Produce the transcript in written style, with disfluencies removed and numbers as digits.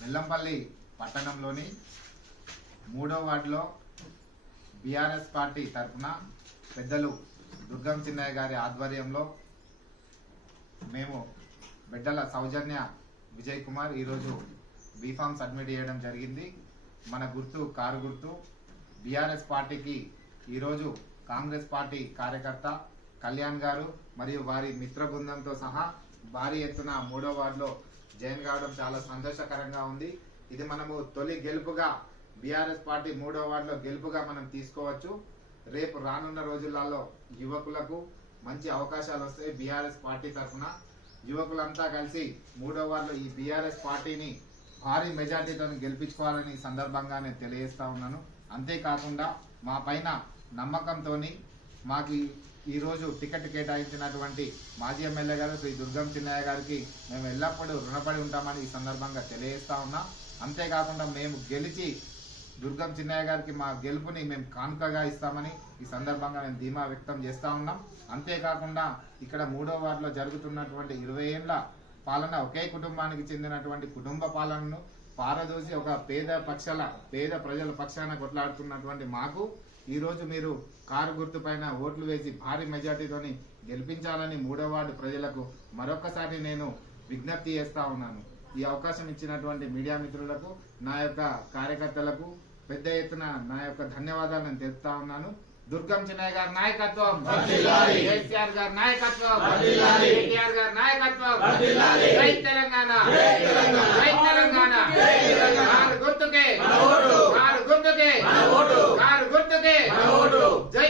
బెల్లంపల్లి పట్టణంలోని 3వ వార్డులో బీఆర్ఎస్ పార్టీ తరఫున పెద్దలు దుర్గం చిన్నయ్య గారి ఆధ్వర్యంలో మేము బిడ్డల సౌజన్య విజయ్ కుమార్ ఈరోజు బీఫామ్ సబ్మిట్ చేయడం జరిగింది. మన గుర్తు కారు గుర్తు. బీఆర్ఎస్ పార్టీకి ఈరోజు కాంగ్రెస్ పార్టీ కార్యకర్త కళ్యాణ్ గారు మరియు వారి మిత్ర బృందంతో సహా భారీ ఎత్తున 3వ వార్డులో జాయిన్ కావడం చాలా సంతోషకరంగా ఉంది. ఇది మనము తొలి గెలుపుగా బీఆర్ఎస్ పార్టీ 3వ వార్డులో గెలుపుగా మనం తీసుకోవచ్చు. రేపు రానున్న రోజులలో యువకులకు మంచి అవకాశాలు వస్తాయి. బీఆర్ఎస్ పార్టీ తరఫున యువకులంతా కలిసి 3వ వార్డులో ఈ బీఆర్ఎస్ పార్టీని భారీ మెజార్టీతో గెలిపించుకోవాలని సందర్భంగా నేను తెలియజేస్తా ఉన్నాను. అంతేకాకుండా మా పైన నమ్మకంతో మాకు ఈరోజు టికెట్ కేటాయించినటువంటి మాజీ ఎమ్మెల్యే గారు శ్రీ దుర్గం చిన్నయ్య గారికి మేము ఎల్లప్పుడూ రుణపడి ఉంటామని ఈ సందర్భంగా తెలియజేస్తా ఉన్నాం. అంతేకాకుండా మేము గెలిచి దుర్గం చిన్నయ్య గారికి మా గెలుపుని మేము కానుకగా ఇస్తామని ఈ సందర్భంగా మేము ధీమా వ్యక్తం చేస్తూ ఉన్నాం. అంతేకాకుండా ఇక్కడ 3వ వార్డులో జరుగుతున్నటువంటి 20 ఏళ్ల పాలన ఒకే కుటుంబానికి చెందినటువంటి కుటుంబ పాలనను పారదోసి ఒక పేద ప్రజల పక్షాన కొట్లాడుతున్నటువంటి మాకు ఈరోజు మీరు కారు గుర్తు పైన ఓట్లు వేసి భారీ మెజార్టీతోని గెలిపించాలని 3వ వార్డు ప్రజలకు మరొకసారి నేను విజ్ఞప్తి చేస్తా ఉన్నాను. ఈ అవకాశం ఇచ్చినటువంటి మీడియా మిత్రులకు, నా యొక్క కార్యకర్తలకు పెద్ద ఎత్తున నా యొక్క ధన్యవాదాలను తెలుపుతా ఉన్నాను. దుర్గం చిన్నయ్య గారి నాయకత్వం, కేసీఆర్ గారి నాయకత్వం, కేటీఆర్ గారి నాయకత్వం, జై తెలంగాణ, జై తెలంగాణ. కారు గుర్తుకే, కారు గుర్తుకే, కారు గుర్తుకే, జై